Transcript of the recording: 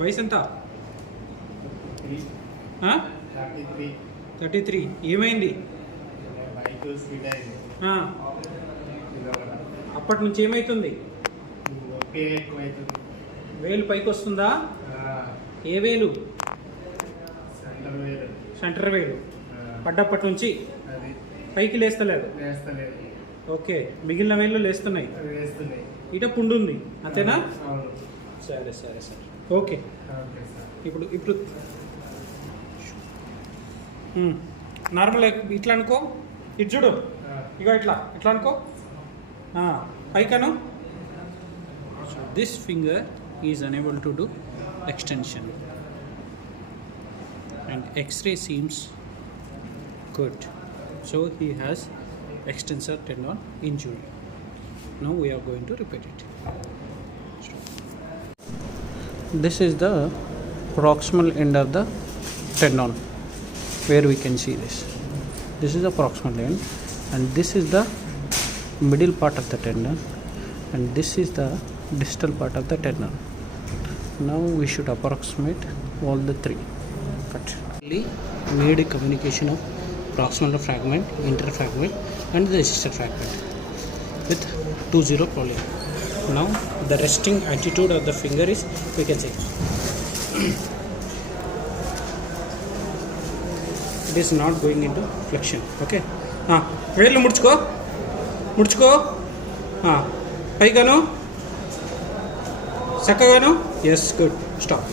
వయసు ఎంత? 33. ఏమైంది? అప్పటి నుంచి ఏమైతుంది? వేలు పైకి వస్తుందా? ఏ వేలు? సెంటర్ వేలు. పడ్డప్పటి నుంచి పైకి లేస్తలేదు. ఓకే, మిగిలిన వేళ్ళు లేస్తున్నాయి. ఇట పుండు ఉంది, అంతేనా? సరే సరే సరే, ఓకే. ఇప్పుడు ఇప్పుడు నార్మల్ ఇట్లా అనుకో, ఇటు చూడు, ఇక ఇట్లా ఇట్లా అనుకో, పైకను. This finger is unable to do extension and x-ray seems good, so he has extensor tendon injury. Now we are going to repeat it. This is the proximal end of the tendon, where we can see this. This is the proximal end, and this is the middle part of the tendon, and this is the distal part of the tendon. Now we should approximate all the three. Cut. We made a communication of proximal fragment, interfragment, and the distal fragment with 2-0 polygon. Now the resting attitude of the finger is, we can say, it is not going into flexion. Okay. వేళ్ళు ముడుచుకో, ముడుచుకో, పైగాను చక్కగాను. Yes, good. Stop.